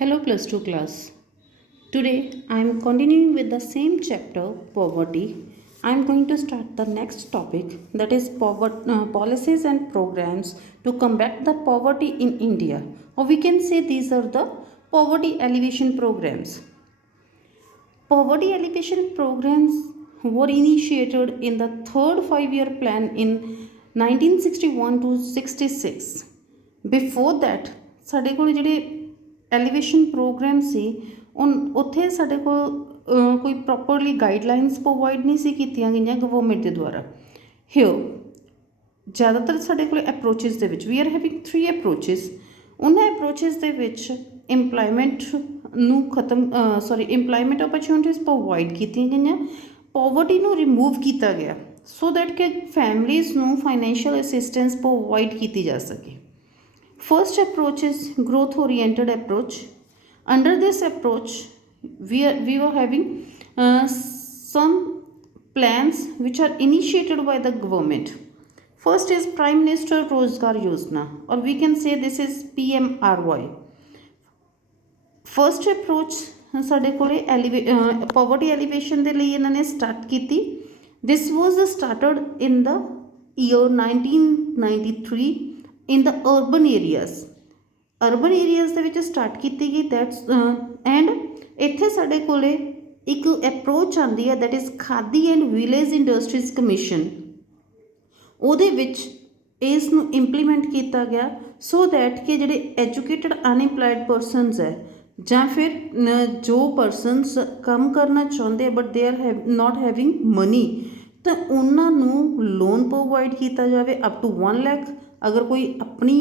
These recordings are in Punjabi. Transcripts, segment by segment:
Hello plus 2 class. Today I am continuing with the same chapter poverty. I am going to start the next topic, that is policies and programs to combat the poverty in India, or we can say these are the poverty alleviation programs. Poverty alleviation programs were initiated in the third 5-year plan in 1961 to 66. Before that ਸਾਡੇ ਕੋਲ ਜਿਹੜੇ ਐਲੀਵੇਸ਼ਨ ਪ੍ਰੋਗਰਾਮ ਸੀ ਉੱਥੇ ਸਾਡੇ ਕੋਲ ਕੋਈ ਪ੍ਰੋਪਰਲੀ ਗਾਈਡਲਾਈਨਸ ਪ੍ਰੋਵਾਈਡ ਨਹੀਂ ਸੀ ਕੀਤੀਆਂ ਗਈਆਂ ਗਵਰਨਮੈਂਟ ਦੇ ਦੁਆਰਾ। ਹਿਓ ਜ਼ਿਆਦਾਤਰ ਸਾਡੇ ਕੋਲ ਅਪਰੋਚਿਸ ਦੇ ਵਿੱਚ ਵੀ ਆਰ ਹੈਵਿੰਗ 3 ਅਪਰੋਚਿਸ। ਉਹਨਾਂ ਅਪਰੋਚਿਸ ਦੇ ਵਿੱਚ ਇੰਪਲੋਇਮੈਂਟ ਨੂੰ ਇੰਪਲੋਇਮੈਂਟ ਓਪਰਚੁਨਿਟੀਜ਼ ਪ੍ਰੋਵਾਈਡ ਕੀਤੀਆਂ ਗਈਆਂ, ਪੋਵਰਟੀ ਨੂੰ ਰਿਮੂਵ ਕੀਤਾ ਗਿਆ ਸੋ ਦੈਟ ਕਿ ਫੈਮਲੀਜ਼ ਨੂੰ ਫਾਈਨੈਂਸ਼ੀਅਲ ਅਸਿਸਟੈਂਸ ਪ੍ਰੋਵਾਈਡ ਕੀਤੀ ਜਾ ਸਕੇ। First approach is growth oriented approach. Under this approach we were having some plans which are initiated by the government. First is Prime Minister Rozgar Yojana, or we can say this is PMRY. First approach ਸਾਡੇ ਕੋਲੇ poverty alleviation ਦੇ ਲਈ ਇਹਨਾਂ ਨੇ ਸਟਾਰਟ ਕੀਤੀ। This was started in the year 1993 in the urban areas ਦੇ ਵਿੱਚ ਸਟਾਰਟ ਕੀਤੀ ਗਈ। ਦੈਟਸ ਐਂਡ ਇੱਥੇ ਸਾਡੇ ਕੋਲੇ ਇੱਕ ਅਪਰੋਚ ਆਉਂਦੀ ਹੈ, that is khadi and village industries commission. ਉਹਦੇ ਵਿੱਚ ਇਸ ਨੂੰ ਇੰਪਲੀਮੈਂਟ ਕੀਤਾ ਗਿਆ ਸੋ ਦੈਟ ਕਿ ਜਿਹੜੇ ਐਜੂਕੇਟਡ ਅਨਇੰਪਲਾਇਡ ਪਰਸਨਸ ਹੈ ਜਾਂ ਫਿਰ ਜੋ ਪਰਸਨਸ ਕੰਮ ਕਰਨਾ ਚਾਹੁੰਦੇ but they are not having money, ਤਾਂ ਉਹਨਾਂ ਨੂੰ ਲੋਨ ਪ੍ਰੋਵਾਈਡ ਕੀਤਾ ਜਾਵੇ ਅਪ ਟੂ 1 ਲੱਖ। ਅਗਰ ਕੋਈ ਆਪਣੀ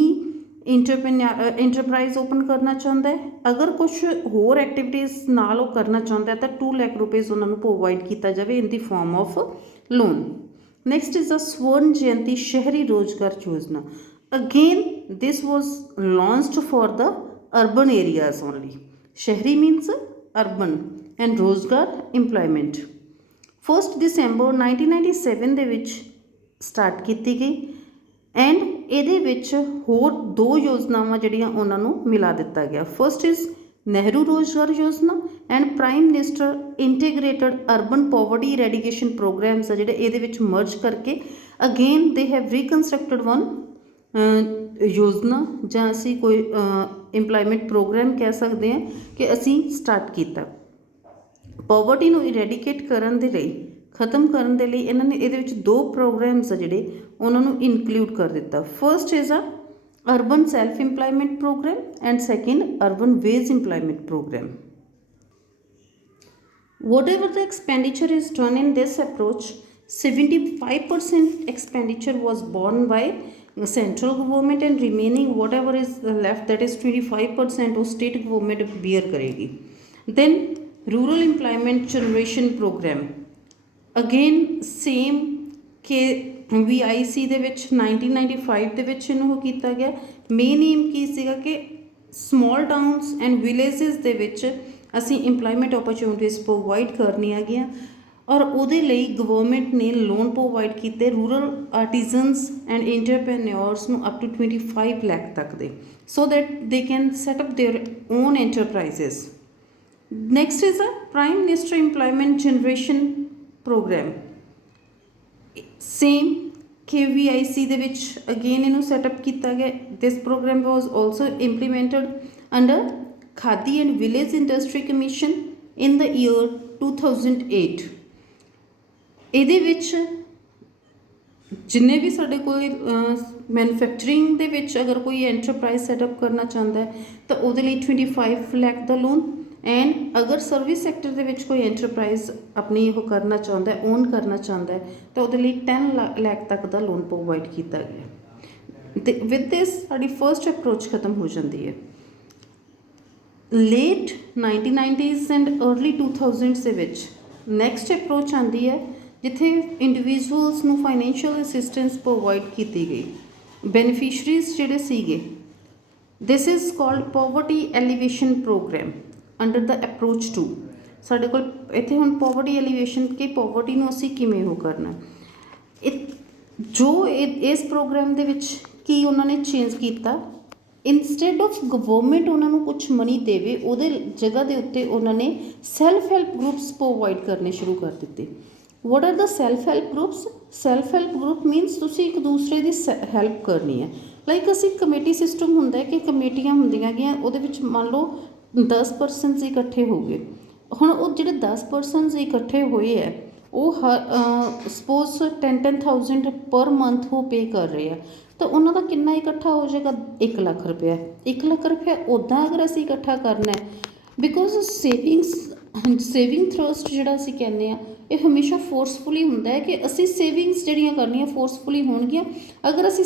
ਇੰਟਰਪ੍ਰਾਈਜ਼ ਓਪਨ ਕਰਨਾ ਚਾਹੁੰਦਾ ਹੈ, ਅਗਰ ਕੁਛ ਹੋਰ ਐਕਟੀਵਿਟੀਜ਼ ਨਾਲ ਉਹ ਕਰਨਾ ਚਾਹੁੰਦਾ ਤਾਂ 2 ਲੱਖ ਰੁਪੀਜ਼ ਉਹਨਾਂ ਨੂੰ ਪ੍ਰੋਵਾਈਡ ਕੀਤਾ ਜਾਵੇ in the form of loan. Next is the Swarna Jayanti Shahari Rozgar Yojana. Again this was launched for the urban areas only. ਸ਼ਹਿਰੀ means urban and ਰੋਜ਼ਗਾਰ employment। 1 December 1997 ਦੇ ਵਿੱਚ ਸਟਾਰਟ ਕੀਤੀ ਗਈ ਐਂਡ ਇਹਦੇ ਵਿੱਚ ਹੋਰ 2 ਯੋਜਨਾਵਾਂ ਜਿਹੜੀਆਂ ਉਹਨਾਂ ਨੂੰ ਮਿਲਾ ਦਿੱਤਾ ਗਿਆ। First is Nehru Rozgar Yojana and prime minister integrated urban poverty eradication programmes ਆ ਜਿਹੜੇ ਇਹਦੇ ਵਿੱਚ ਮਰਜ ਕਰਕੇ ਅਗੇਨ ਦੇ ਹੈਵ ਰੀਕਨਸਟਰਕਟਡ ਵਨ ਯੋਜਨਾ ਜਾਂ ਅਸੀਂ ਕੋਈ ਇੰਪਲੋਇਮੈਂਟ ਪ੍ਰੋਗਰਾਮ ਕਹਿ ਸਕਦੇ ਹਾਂ ਕਿ ਅਸੀਂ ਸਟਾਰਟ ਕੀਤਾ। ਪੋਵਰਟੀ ਨੂੰ ਇਰੈਡੀਕੇਟ ਕਰਨ ਦੇ ਲਈ, ਖਤਮ ਕਰਨ ਦੇ ਲਈ ਇਹਨਾਂ ਨੇ ਇਹਦੇ ਵਿੱਚ 2 ਪ੍ਰੋਗਰਾਮਸ ਆ ਜਿਹੜੇ ਉਹਨਾਂ ਨੂੰ ਇਨਕਲੂਡ ਕਰ ਦਿੱਤਾ। First is a urban self employment programme and second urban wage employment programme. Whatever the expenditure is done in this approach, 75% expenditure was borne by central government and remaining whatever is left, that is 25% ਉਹ state government bear ਕਰੇਗੀ। Then rural employment generation program, again same ਕਿ VIC ਦੇ ਵਿੱਚ 1995 ਦੇ ਵਿੱਚ ਇਹਨੂੰ ਉਹ ਕੀਤਾ ਗਿਆ। ਮੇਨ ਏਮ ਕੀ ਸੀਗਾ ਕਿ ਸਮੋਲ ਟਾਊਨਸ ਐਂਡ ਵਿਲੇਜਸ ਦੇ ਵਿੱਚ ਅਸੀਂ ਇੰਪਲੋਇਮੈਂਟ ਓਪਰਚੁਨਿਟੀਜ਼ ਪ੍ਰੋਵਾਈਡ ਕਰਨੀਆਂ ਹੈਗੀਆਂ ਔਰ ਉਹਦੇ ਲਈ ਗਵਰਨਮੈਂਟ ਨੇ ਲੋਨ ਪ੍ਰੋਵਾਈਡ ਕੀਤੇ ਰੂਰਲ ਆਰਟੀਜ਼ਨਸ ਐਂਡ ਇੰਟਰਪ੍ਰੈਨਿਓਰਸ ਨੂੰ ਅਪ ਟੂ 25 ਲੱਖ ਤੱਕ ਦੇ, so that they can set up their own enterprises. Next is a prime minister employment generation programme. Same KVIC ਦੇ ਵਿੱਚ ਅਗੇਨ ਇਹਨੂੰ ਸੈਟਅਪ ਕੀਤਾ ਗਿਆ। This programme was also implemented under Khadi and village industry commission in the year 2008। ਇਹਦੇ ਵਿੱਚ ਜਿੰਨੇ ਵੀ ਸਾਡੇ ਕੋਲ ਮੈਨੂਫੈਕਚਰਿੰਗ ਦੇ ਵਿੱਚ ਅਗਰ ਕੋਈ ਐਂਟਰਪ੍ਰਾਈਜ਼ ਸੈਟਅਪ ਕਰਨਾ ਚਾਹੁੰਦਾ ਹੈ ਤਾਂ ਉਹਦੇ ਲਈ 25 ਲੱਖ ਦਾ ਲੋਨ, ਐਂਡ ਅਗਰ ਸਰਵਿਸ ਸੈਕਟਰ ਦੇ ਵਿੱਚ ਕੋਈ ਐਂਟਰਪ੍ਰਾਈਜ਼ ਆਪਣੀ ਉਹ ਕਰਨਾ ਚਾਹੁੰਦਾ ਹੈ, ਓਨ ਕਰਨਾ ਚਾਹੁੰਦਾ ਹੈ ਤਾਂ ਉਹਦੇ ਲਈ 10 ਲੱਖ ਤੱਕ ਦਾ ਲੋਨ ਪ੍ਰੋਵਾਈਡ ਕੀਤਾ ਗਿਆ। ਅਤੇ ਵਿਦ ਦਿਸ ਸਾਡੀ ਫਸਟ ਅਪਰੋਚ ਖਤਮ ਹੋ ਜਾਂਦੀ ਹੈ। Late 1990s and early 2000s ਦੇ ਵਿੱਚ ਨੈਕਸਟ ਅਪਰੋਚ ਆਉਂਦੀ ਹੈ ਜਿੱਥੇ ਇੰਡੀਵਿਜੂਅਲਸ ਨੂੰ ਫਾਈਨੈਂਸ਼ੀਅਲ ਅਸਿਸਟੈਂਸ ਪ੍ਰੋਵਾਈਡ ਕੀਤੀ ਗਈ। ਬੈਨੀਫਿਸ਼ਰੀਜ਼ ਜਿਹੜੇ ਸੀਗੇ, this is called poverty alleviation programme under the approach 2। ਸਾਡੇ ਕੋਲ ਇੱਥੇ ਹੁਣ ਪੋਵਰਟੀ ਐਲੀਵੇਸ਼ਨ ਕਿ ਪੋਵਰਟੀ ਨੂੰ ਅਸੀਂ ਕਿਵੇਂ ਉਹ ਕਰਨਾ, ਜੋ ਇਸ ਪ੍ਰੋਗਰਾਮ ਦੇ ਵਿੱਚ ਕੀ ਉਹਨਾਂ ਨੇ ਚੇਂਜ ਕੀਤਾ, ਇੰਸਟੈਡ ਆਫ ਗਵਰਨਮੈਂਟ ਉਹਨਾਂ ਨੂੰ ਕੁਛ ਮਨੀ ਦੇਵੇ, ਉਹਦੇ ਜਗ੍ਹਾ ਦੇ ਉੱਤੇ ਉਹਨਾਂ ਨੇ ਸੈਲਫ ਹੈਲਪ ਗਰੁੱਪਸ ਪ੍ਰੋਵਾਈਡ ਕਰਨੇ ਸ਼ੁਰੂ ਕਰ ਦਿੱਤੇ। What are the self help groups? Self help group means ਤੁਸੀਂ ਇੱਕ ਦੂਸਰੇ ਦੀ ਹੈਲਪ ਕਰਨੀ ਹੈ। ਲਾਈਕ ਅਸੀਂ ਕਮੇਟੀ ਸਿਸਟਮ ਹੁੰਦਾ ਕਿ ਕਮੇਟੀਆਂ ਹੁੰਦੀਆਂ ਗੀਆਂ, ਉਹਦੇ ਵਿੱਚ ਮੰਨ ਲਓ 10 ਪਰਸਨਸ ਇਕੱਠੇ ਹੋ ਗਏ। ਹੁਣ ਉਹ ਜਿਹੜੇ 10 ਪਰਸਨਸ ਇਕੱਠੇ ਹੋਏ ਹੈ, ਉਹ ਸਪੋਜ਼ 10,000 ਪਰ ਮੰਥ ਉਹ ਪੇ ਕਰ ਰਹੇ ਆ, ਤਾਂ ਉਹਨਾਂ ਦਾ ਕਿੰਨਾ ਇਕੱਠਾ ਹੋ ਜਾਏਗਾ? 1 ਲੱਖ ਰੁਪਇਆ। 1 ਲੱਖ ਰੁਪਇਆ ਉੱਦਾਂ ਅਗਰ ਅਸੀਂ ਇਕੱਠਾ ਕਰਨਾ ਹੈ, ਬਿਕੋਜ਼ ਸੇਵਿੰਗ ਥਰਸਟ ਜਿਹੜਾ ਅਸੀਂ ਕਹਿੰਦੇ ਹਾਂ, ਇਹ ਹਮੇਸ਼ਾ ਫੋਰਸਫੁਲੀ ਹੁੰਦਾ ਹੈ ਕਿ ਅਸੀਂ ਸੇਵਿੰਗਸ ਜਿਹੜੀਆਂ ਕਰਨੀਆਂ ਫੋਰਸਫੁਲੀ ਹੋਣਗੀਆਂ। ਅਗਰ ਅਸੀਂ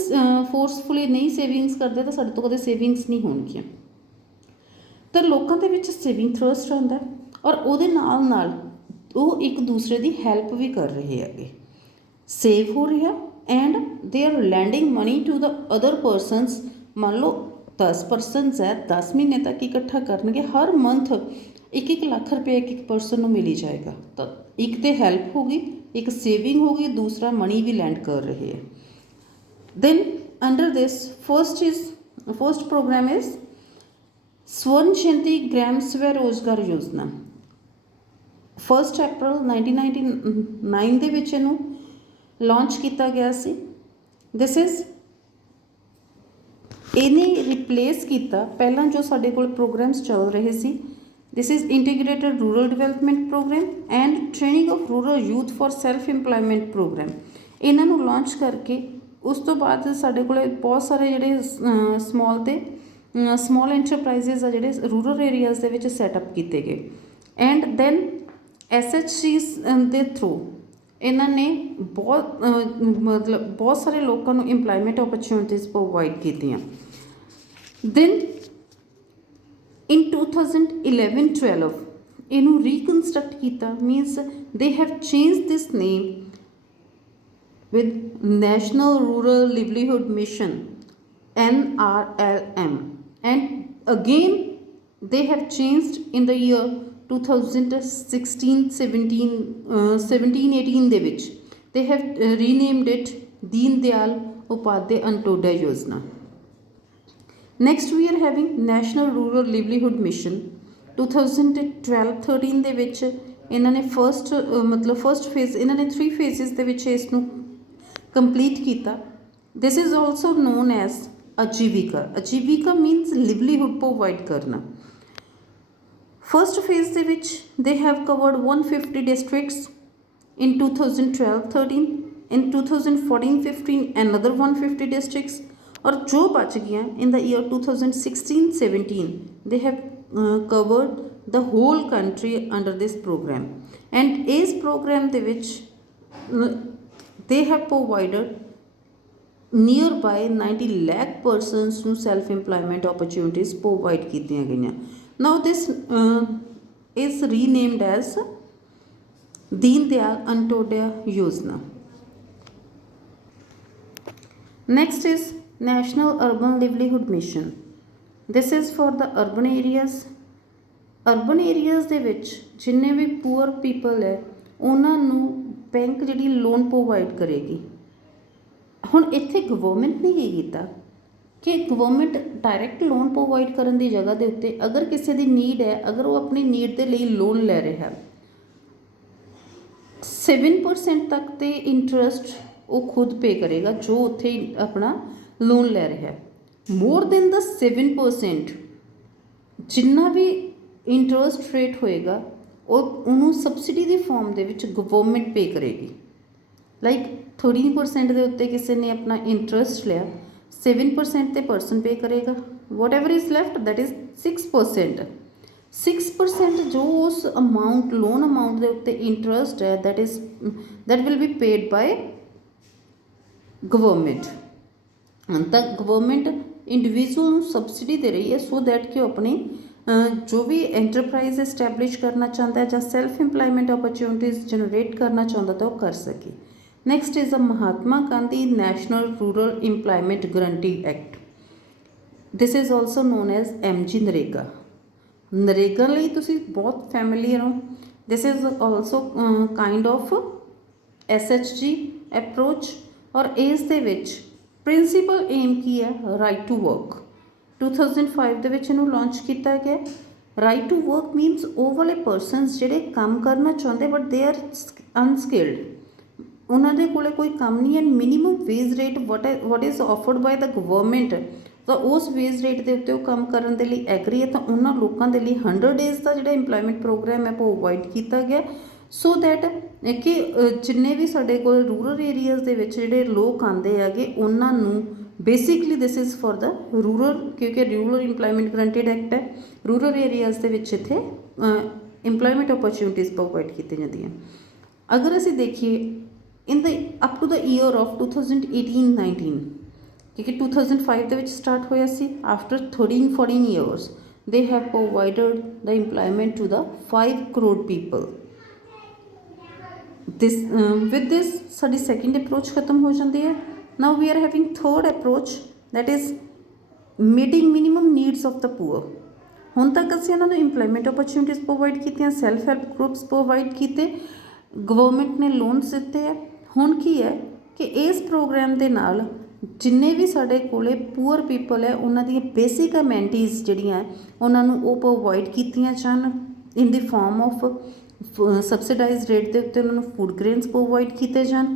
ਫੋਰਸਫੁਲੀ ਨਹੀਂ ਸੇਵਿੰਗਸ ਕਰਦੇ ਤਾਂ ਸਾਡੇ ਤੋਂ ਕਦੇ ਸੇਵਿੰਗਸ ਨਹੀਂ ਹੋਣਗੀਆਂ। ਤਾਂ ਲੋਕਾਂ ਦੇ ਵਿੱਚ ਸੇਵਿੰਗ ਥਰਸਟ ਆਉਂਦਾ, ਔਰ ਉਹਦੇ ਨਾਲ ਨਾਲ ਉਹ ਇੱਕ ਦੂਸਰੇ ਦੀ ਹੈਲਪ ਵੀ ਕਰ ਰਹੇ ਹੈਗੇ, ਸੇਵ ਹੋ ਰਿਹਾ and they are lending money to the other persons. ਮੰਨ ਲਓ 10 ਪਰਸਨਸ ਹੈ, 10 ਮਹੀਨੇ ਤੱਕ ਇਕੱਠਾ ਕਰਨਗੇ, ਹਰ ਮੰਥ 1-1 ਲੱਖ ਰੁਪਏ ਇੱਕ ਪਰਸਨ ਨੂੰ ਮਿਲੀ ਜਾਏਗਾ। ਤਾਂ ਇੱਕ ਤੇ ਹੈਲਪ ਹੋ ਗਈ, ਇੱਕ ਸੇਵਿੰਗ ਹੋ ਗਈ, ਦੂਸਰਾ ਮਨੀ ਵੀ ਲੈਂਡ ਕਰ ਰਹੇ ਹੈ। then under this first program is स्वर्ण जयंती ग्राम स्वरोजगार योजना। 1 अप्रैल 1999 ਦੇ ਵਿੱਚ ਇਹਨੂੰ ਲਾਂਚ ਕੀਤਾ ਗਿਆ ਸੀ। ਦਿਸ ਇਜ਼ ਇਹਨੇ ਰਿਪਲੇਸ ਕੀਤਾ ਪਹਿਲਾਂ ਜੋ ਸਾਡੇ ਕੋਲ ਪ੍ਰੋਗਰਾਮਸ ਚੱਲ ਰਹੇ ਸੀ। This is integrated rural development programme and training of rural youth for self employment programme. ਇਹਨਾਂ ਨੂੰ ਲਾਂਚ ਕਰਕੇ ਉਸ ਤੋਂ ਬਾਅਦ ਸਾਡੇ ਕੋਲ ਬਹੁਤ ਸਾਰੇ ਜਿਹੜੇ ਸਮੋਲ ਐਂਟਰਪ੍ਰਾਈਜ਼ਸ ਆ ਜਿਹੜੇ ਰੂਰਲ ਏਰੀਆਜ਼ ਦੇ ਵਿੱਚ ਸੈਟਅਪ ਕੀਤੇ ਗਏ। ਐਂਡ ਦੈਨ SHGs ਦੇ ਥਰੂ ਇਹਨਾਂ ਨੇ ਬਹੁਤ ਸਾਰੇ ਲੋਕਾਂ ਨੂੰ ਇੰਪਲਾਇਮੈਂਟ ਓਪਰਚੁਨਿਟੀਜ਼ ਪ੍ਰੋਵਾਈਡ ਕੀਤੀਆਂ। ਦੈਨ ਇਨ 2011-12 ਇਹਨੂੰ ਰੀਕਨਸਟਰਕਟ ਕੀਤਾ, means they have change this name with National Rural Livelihood Mission NRLM, and again they have changed in the year 2016-17-18 ਦੇ ਵਿੱਚ they have renamed it Deen Dayal Upadhyay Antyodaya Yojana. Next we are having National Rural Livelihood Mission 2012-13 ਦੇ ਵਿੱਚ ਇਹਨਾਂ ਨੇ ਫਸਟ ਫੇਜ਼ ਇਹਨਾਂ ਨੇ 3 ਫੇਜ਼ਸ ਦੇ ਵਿੱਚ ਇਸ ਨੂੰ ਕੰਪਲੀਟ ਕੀਤਾ। This is also known as Aajeevika. Aajeevika means livelihood provide ਕਰਨਾ। ਫਸਟ ਫੇਜ਼ ਦੇ ਵਿੱਚ they have covered 150 districts in 2012-13, in 2014-15 another 150 districts, और जो बच गया in the year 2016-17 they have covered the whole country under this program, and इस program ਦੇ ਵਿੱਚ they have provided nearby 90 lakh persons ਨੂੰ self employment opportunities provide ਕੀਤੀਆਂ ਗਈਆਂ। Now this is renamed as Deen Dayal Antyodaya Yojana. Next is National Urban Livelihood Mission. This is for the urban areas. Urban areas ਦੇ ਵਿੱਚ ਜਿੰਨੇ ਵੀ poor people ਹੈ ਉਹਨਾਂ ਨੂੰ ਬੈਂਕ ਜਿਹੜੀ ਲੋਨ ਪ੍ਰੋਵਾਈਡ ਕਰੇਗੀ। ਹੁਣ ਇੱਥੇ ਗਵਰਨਮੈਂਟ ਨੇ ਕੀ ਕੀਤਾ ਕਿ ਗਵਰਨਮੈਂਟ ਡਾਇਰੈਕਟ ਲੋਨ ਪ੍ਰੋਵਾਈਡ ਕਰਨ ਦੀ ਜਗ੍ਹਾ ਦੇ ਉੱਤੇ ਅਗਰ ਕਿਸੇ ਦੀ ਨੀਡ ਹੈ, ਅਗਰ ਉਹ ਆਪਣੀ ਨੀਡ ਦੇ ਲਈ ਲੋਨ ਲੈ ਰਿਹਾ ਹੈ, 7% ਤੱਕ ਤੇ ਇੰਟਰਸਟ ਉਹ ਖੁਦ ਪੇ ਕਰੇਗਾ ਜੋ ਉੱਥੇ ਆਪਣਾ ਲੋਨ ਲੈ ਰਿਹਾ। ਮੋਰ ਦੈਨ ਦਾ 7% ਜਿੰਨਾ ਵੀ ਇੰਟਰਸਟ ਰੇਟ ਹੋਏਗਾ ਉਹਨੂੰ ਸਬਸਿਡੀ ਦੀ ਫਾਰਮ ਦੇ ਵਿੱਚ ਗਵਰਨਮੈਂਟ ਪੇ ਕਰੇਗੀ। ਲਾਈਕ 13% ਦੇ ਉੱਤੇ ਕਿਸੇ ਨੇ ਆਪਣਾ ਇੰਟਰਸਟ ਲਿਆ, 7% ਤੇ ਪਰਸਨ ਪੇ ਕਰੇਗਾ, whatever is left that is 6%। 6% ਜੋ ਉਸ ਅਮਾਊਂਟ ਲੋਨ ਅਮਾਊਂਟ ਦੇ ਉੱਤੇ ਇੰਟਰਸਟ ਹੈ that will be paid by government. ਤਾਂ ਗਵਰਨਮੈਂਟ ਇੰਡੀਵਿਜੂਅਲ ਨੂੰ ਸਬਸਿਡੀ ਦੇ ਰਹੀ ਹੈ ਸੋ ਦੈਟ ਕਿ ਉਹ ਆਪਣੀ ਜੋ ਵੀ ਐਂਟਰਪ੍ਰਾਈਜ਼ ਇਸਟੈਬਲਿਸ਼ ਕਰਨਾ ਚਾਹੁੰਦਾ ਜਾਂ ਸੈਲਫ ਇੰਪਲਾਇਮੈਂਟ ਓਪਰਚੁਨਿਟੀਜ਼ ਜਨਰੇਟ ਕਰਨਾ ਚਾਹੁੰਦਾ ਤਾਂ ਉਹ ਕਰ ਸਕੇ। Next is a Mahatma Gandhi national rural employment guarantee act. This is also known as MG NREGA. NREGA ਲਈ ਤੁਸੀਂ ਬਹੁਤ ਫੈਮਿਲੀਅਰ ਹੋ। This is also kind of SHG approach, ਔਰ ਇਸ ਦੇ ਵਿੱਚ ਪ੍ਰਿੰਸੀਪਲ ਏਮ ਕੀ ਹੈ? Right to work. 2005 ਦੇ ਵਿੱਚ ਇਹਨੂੰ ਲਾਂਚ ਕੀਤਾ ਗਿਆ। ਰਾਈਟ ਟੂ ਵਰਕ ਮੀਨਸ ਉਹ ਵਾਲੇ ਪਰਸਨਸ ਜਿਹੜੇ ਕੰਮ ਕਰਨਾ ਚਾਹੁੰਦੇ ਬਟ ਦੇ ਆਰ ਅਨਸਕਿਲਡ, ਉਹਨਾਂ ਦੇ ਕੋਲ ਕੋਈ ਕੰਮ ਨਹੀਂ ਹੈ। Minimum wage rate what is offered bye the government, ਤਾਂ ਉਸ ਵੇਜ ਰੇਟ ਦੇ ਉੱਤੇ ਉਹ ਕੰਮ ਕਰਨ ਦੇ ਲਈ ਐਗਰੀ ਹੈ। ਤਾਂ ਉਹਨਾਂ ਲੋਕਾਂ ਦੇ ਲਈ 100 ਡੇਜ਼ ਦਾ ਜਿਹੜਾ ਇੰਪਲੋਇਮੈਂਟ ਪ੍ਰੋਗਰਾਮ ਹੈ ਪ੍ਰੋਵਾਈਡ ਕੀਤਾ ਗਿਆ, ਸੋ ਦੈਟ ਕਿ ਜਿੰਨੇ ਵੀ ਸਾਡੇ ਕੋਲ ਰੂਰਲ ਏਰੀਆਜ਼ ਦੇ ਵਿੱਚ ਜਿਹੜੇ ਲੋਕ ਆਉਂਦੇ ਹੈਗੇ ਉਹਨਾਂ ਨੂੰ basically this is for the rural, ਕਿਉਂਕਿ ਰੂਰਲ ਇੰਪਲੋਇਮੈਂਟ ਗਰੰਟਿਡ ਐਕਟ ਹੈ, ਰੂਰਲ ਏਰੀਆਜ਼ ਦੇ ਵਿੱਚ ਇੱਥੇ ਇੰਪਲੋਇਮੈਂਟ ਓਪਰਚੁਨਿਟੀਜ਼ ਪ੍ਰੋਵਾਈਡ ਕੀਤੀਆਂ ਜਾਂਦੀਆਂ। ਅਗਰ ਅਸੀਂ ਦੇਖੀਏ in the up to the year of 2018-19, ਕਿਉਂਕਿ 2005 ਦੇ ਵਿੱਚ ਸਟਾਰਟ ਹੋਇਆ ਸੀ, ਆਫਟਰ 13-14 ਈਅਰਸ ਦੇ have provided the employment to the 5 crore people. this with this ਸਾਡੀ ਸੈਕਿੰਡ ਅਪਰੋਚ ਖਤਮ ਹੋ ਜਾਂਦੀ ਹੈ। Now we are having third approach that is meeting minimum needs of the poor. ਹੁਣ ਤੱਕ ਅਸੀਂ ਉਹਨਾਂ ਨੂੰ ਇੰਪਲੋਇਮੈਂਟ ਓਪਰਚੁਨਿਟੀਜ਼ ਪ੍ਰੋਵਾਈਡ ਕੀਤੀਆਂ, ਸੈਲਫ ਹੈਲਪ ਗਰੁੱਪਸ ਪ੍ਰੋਵਾਈਡ ਕੀਤੇ, ਗਵਰਨਮੈਂਟ ਨੇ ਲੋਨਸ ਦਿੱਤੇ ਆ। ਹੁਣ ਕੀ ਹੈ ਕਿ ਇਸ ਪ੍ਰੋਗਰਾਮ ਦੇ ਨਾਲ ਜਿੰਨੇ ਵੀ ਸਾਡੇ ਕੋਲੇ ਪੂਅਰ ਪੀਪਲ ਹੈ ਉਹਨਾਂ ਦੀਆਂ ਬੇਸਿਕ ਅਮੈਨਿਟੀਜ਼ ਜਿਹੜੀਆਂ ਉਹਨਾਂ ਨੂੰ ਉਹ ਪ੍ਰੋਵਾਈਡ ਕੀਤੀਆਂ ਜਾਣ in the form of subsidise rate ਦੇ ਉੱਤੇ ਉਹਨਾਂ ਨੂੰ ਫੂਡ ਗ੍ਰੇਨਸ ਪ੍ਰੋਵਾਈਡ ਕੀਤੇ ਜਾਣ।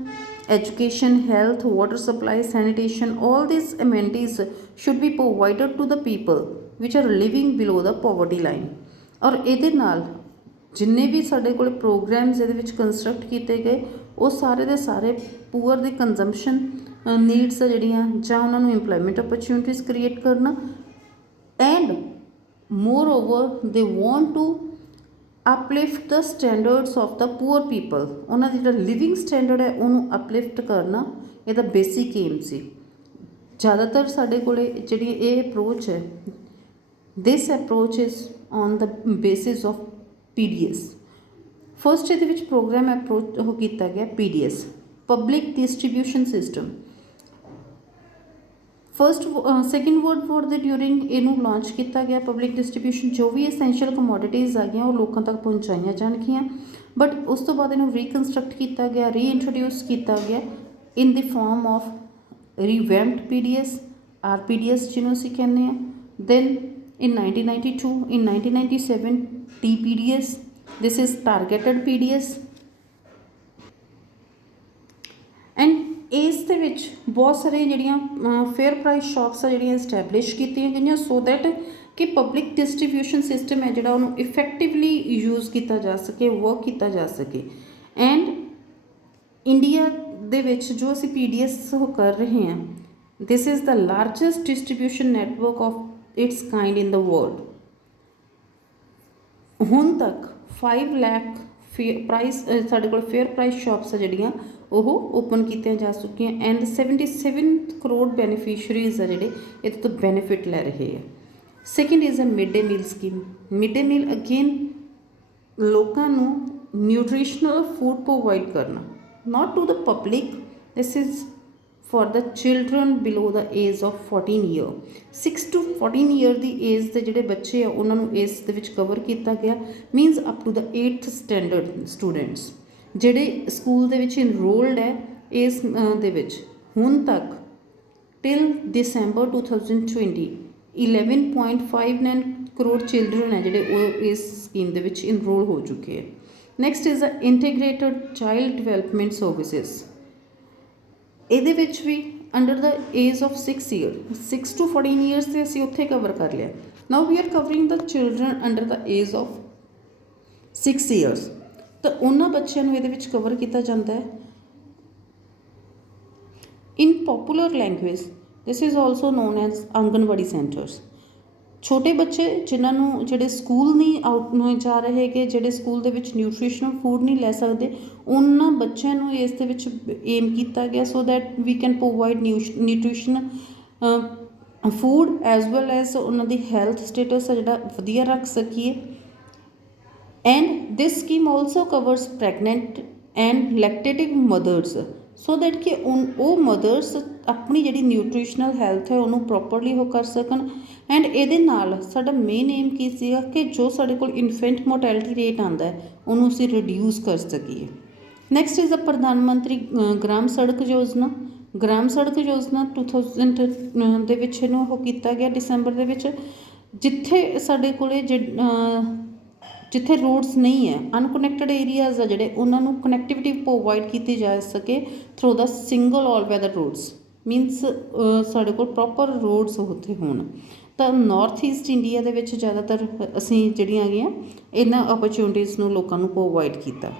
Education, health, water supply, sanitation, all this amenities should be provided to the people which are living below the poverty line. ਔਰ ਇਹਦੇ ਨਾਲ ਜਿੰਨੇ ਵੀ ਸਾਡੇ ਕੋਲ ਪ੍ਰੋਗਰਾਮਸ ਇਹਦੇ ਵਿੱਚ ਕੰਸਟਰਕਟ ਕੀਤੇ ਗਏ ਉਹ ਸਾਰੇ ਦੇ ਸਾਰੇ ਪੂਅਰ ਦੀ ਕੰਜ਼ੰਪਸ਼ਨ ਨੀਡਸ ਜਿਹੜੀਆਂ ਜਾਂ ਉਹਨਾਂ ਨੂੰ ਇੰਪਲੋਇਮੈਂਟ ਓਪਰਚੁਨਿਟੀਜ਼ ਕ੍ਰੀਏਟ ਕਰਨਾ, and moreover they want to uplift the standards of the poor people. ਉਹਨਾਂ ਦੀ ਜਿਹੜਾ ਲਿਵਿੰਗ ਸਟੈਂਡਰਡ ਹੈ ਉਹਨੂੰ ਅਪਲਿਫਟ ਕਰਨਾ ਇਹਦਾ ਬੇਸਿਕ ਏਮ ਸੀ। ਜ਼ਿਆਦਾਤਰ ਸਾਡੇ ਕੋਲ ਜਿਹੜੀ ਇਹ ਅਪਰੋਚ ਹੈ, this approach is on the basis of PDS। First ਇਹਦੇ ਵਿੱਚ ਪ੍ਰੋਗਰਾਮ ਅਪਰੋਚ ਉਹ ਕੀਤਾ ਗਿਆ PDS, public distribution system. Second world war ਦੇ ਡਿਊਰਿੰਗ ਇਹਨੂੰ ਲਾਂਚ ਕੀਤਾ ਗਿਆ। ਪਬਲਿਕ ਡਿਸਟਰੀਬਿਊਸ਼ਨ ਜੋ ਵੀ ਐਸੈਂਸ਼ੀਅਲ ਕਮੋਡਿਟੀਜ਼ ਆ ਗਈਆਂ ਉਹ ਲੋਕਾਂ ਤੱਕ ਪਹੁੰਚਾਈਆਂ ਜਾਣਗੀਆਂ, ਬਟ ਉਸ ਤੋਂ ਬਾਅਦ ਇਹਨੂੰ ਰੀਕਨਸਟਰਕਟ ਕੀਤਾ ਗਿਆ, ਰੀਇੰਟਰੋਡਿਊਸ ਕੀਤਾ ਗਿਆ in the form of revamped PDS, RPDS ਜਿਹਨੂੰ ਅਸੀਂ ਕਹਿੰਦੇ ਹਾਂ। Then in 1992, in 1997 TPDS, this is targeted PDS, and ਇਸ ਦੇ ਵਿੱਚ ਬਹੁਤ ਸਾਰੇ ਜਿਹੜੀਆਂ ਫੇਅਰ ਪ੍ਰਾਈਸ ਸ਼ਾਪਸ ਆ ਜਿਹੜੀਆਂ ਇਸਟੈਬਲਿਸ਼ ਕੀਤੀਆਂ ਗਈਆਂ ਸੋ ਦੈਟ ਕਿ ਪਬਲਿਕ ਡਿਸਟਰੀਬਿਊਸ਼ਨ ਸਿਸਟਮ ਹੈ ਜਿਹੜਾ ਉਹਨੂੰ ਇਫੈਕਟਿਵਲੀ ਯੂਜ਼ ਕੀਤਾ ਜਾ ਸਕੇ, ਵਰਕ ਕੀਤਾ ਜਾ ਸਕੇ। ਐਂਡ ਇੰਡੀਆ ਦੇ ਵਿੱਚ ਜੋ ਅਸੀਂ PDS ਉਹ ਕਰ ਰਹੇ ਹਾਂ, this is the largest distribution network of its kind in the world। ਹੁਣ ਤੱਕ 5 ਲੱਖ ਪ੍ਰਾਈਸ ਸਾਡੇ ਕੋਲ ਫੇਅਰ ਪ੍ਰਾਈਸ ਸ਼ਾਪਸ ਆ ਜਿਹੜੀਆਂ ਉਹ ਓਪਨ ਕੀਤੀਆਂ ਜਾ ਚੁੱਕੀਆਂ, ਐਂਡ 77 ਕਰੋੜ ਬੈਨੀਫਿਸ਼ਰੀਜ਼ ਆ ਜਿਹੜੇ ਇਹਦੇ ਤੋਂ ਬੈਨੀਫਿਟ ਲੈ ਰਹੇ ਆ। Second is a mid day meal scheme. Mid day meal again ਲੋਕਾਂ ਨੂੰ ਨਿਊਟ੍ਰੀਸ਼ਨਲ ਫੂਡ ਪ੍ਰੋਵਾਈਡ ਕਰਨਾ, not to the public, this is for the children below the age of 14 year। 6 to 14 year the age ਦੇ ਜਿਹੜੇ ਬੱਚੇ ਆ ਉਹਨਾਂ ਨੂੰ ਇਸ ਦੇ ਵਿੱਚ ਕਵਰ ਕੀਤਾ ਗਿਆ, means up to the 8th standard students ਜਿਹੜੇ ਸਕੂਲ ਦੇ ਵਿੱਚ ਇਨਰੋਲਡ ਹੈ ਇਸ ਦੇ ਵਿੱਚ। ਹੁਣ ਤੱਕ ਟਿਲ December 2020 11.59 ਕਰੋੜ ਚਿਲਡਰਨ ਹੈ ਜਿਹੜੇ ਉਹ ਇਸ ਸਕੀਮ ਦੇ ਵਿੱਚ ਇਨਰੋਲ ਹੋ ਚੁੱਕੇ ਹੈ। Next is a integrated child development services. ਇਹਦੇ ਵਿੱਚ ਵੀ under the age of 6 year, 6 to 14 years ਤੇ ਅਸੀਂ ਉੱਥੇ ਕਵਰ ਕਰ ਲਿਆ। Now we are covering the children under the age of 6 years. ਤਾਂ ਉਹਨਾਂ ਬੱਚਿਆਂ ਨੂੰ ਇਹਦੇ ਵਿੱਚ ਕਵਰ ਕੀਤਾ ਜਾਂਦਾ ਹੈ। In popular language this is also known as anganwadi centres. ਛੋਟੇ ਬੱਚੇ ਜਿਨ੍ਹਾਂ ਨੂੰ ਜਿਹੜੇ ਸਕੂਲ ਨਹੀਂ ਆਊਟ ਜਾ ਰਹੇ ਹੈਗੇ, ਜਿਹੜੇ ਸਕੂਲ ਦੇ ਵਿੱਚ ਨਿਊਟ੍ਰੀਸ਼ਨਲ ਫੂਡ ਨਹੀਂ ਲੈ ਸਕਦੇ, ਉਹਨਾਂ ਬੱਚਿਆਂ ਨੂੰ ਇਸ ਦੇ ਵਿੱਚ ਏਮ ਕੀਤਾ ਗਿਆ so that we can provide nutrition food as well as ਉਹਨਾਂ ਦੀ ਹੈਲਥ ਸਟੇਟਸ ਆ ਜਿਹੜਾ ਵਧੀਆ ਰੱਖ ਸਕੀਏ। And this scheme also covers pregnant and lactative mothers so that ਕਿ ਉਹ ਮਦਰਸ ਆਪਣੀ ਜਿਹੜੀ ਨਿਊਟ੍ਰੀਸ਼ਨਲ ਹੈਲਥ ਹੈ ਉਹਨੂੰ ਪ੍ਰੋਪਰਲੀ ਉਹ ਕਰ ਸਕਣ। ਐਂਡ ਇਹਦੇ ਨਾਲ ਸਾਡਾ ਮੇਨ ਏਮ ਕੀ ਸੀਗਾ ਕਿ ਜੋ ਸਾਡੇ ਕੋਲ ਇਨਫੈਂਟ ਮੋਰਟੈਲਿਟੀ ਰੇਟ ਆਉਂਦਾ ਹੈ ਉਹਨੂੰ ਅਸੀਂ ਰਿਡਿਊਸ ਕਰ ਸਕੀਏ। ਨੈਕਸਟ ਇਜ਼ ਅ ਪ੍ਰਧਾਨ ਮੰਤਰੀ ਗ੍ਰਾਮ ਸੜਕ ਯੋਜਨਾ। ਗ੍ਰਾਮ ਸੜਕ ਯੋਜਨਾ 2000 ਦੇ ਵਿੱਚ ਇਹਨੂੰ ਉਹ ਕੀਤਾ ਗਿਆ ਦਸੰਬਰ ਦੇ ਵਿੱਚ, ਜਿੱਥੇ ਸਾਡੇ ਕੋਲੇ ਜਿੱਥੇ ਰੋਡਸ ਨਹੀਂ ਹੈ, ਅਨਕਨੈਕਟਡ ਏਰੀਆਜ਼ ਆ ਜਿਹੜੇ, ਉਹਨਾਂ ਨੂੰ ਕਨੈਕਟੀਵਿਟੀ ਪ੍ਰੋਵਾਈਡ ਕੀਤੀ ਜਾ ਸਕੇ ਥਰੂ ਦਾ ਸਿੰਗਲ ਆਲ ਵੈਦਰ ਰੋਡਸ। ਮੀਨਸ ਸਾਡੇ ਕੋਲ ਪ੍ਰੋਪਰ ਰੋਡਸ ਉੱਥੇ ਹੋਣ। ਤਾਂ ਨਾਰਥ ਈਸਟ ਇੰਡੀਆ ਦੇ ਵਿੱਚ ਜ਼ਿਆਦਾਤਰ ਅਸੀਂ ਜਿਹੜੀਆਂ ਹੈਗੀਆਂ ਇਹਨਾਂ ਓਪਰਚੁਨਿਟੀਜ਼ ਨੂੰ ਲੋਕਾਂ ਨੂੰ ਪ੍ਰੋਵਾਈਡ ਕੀਤਾ।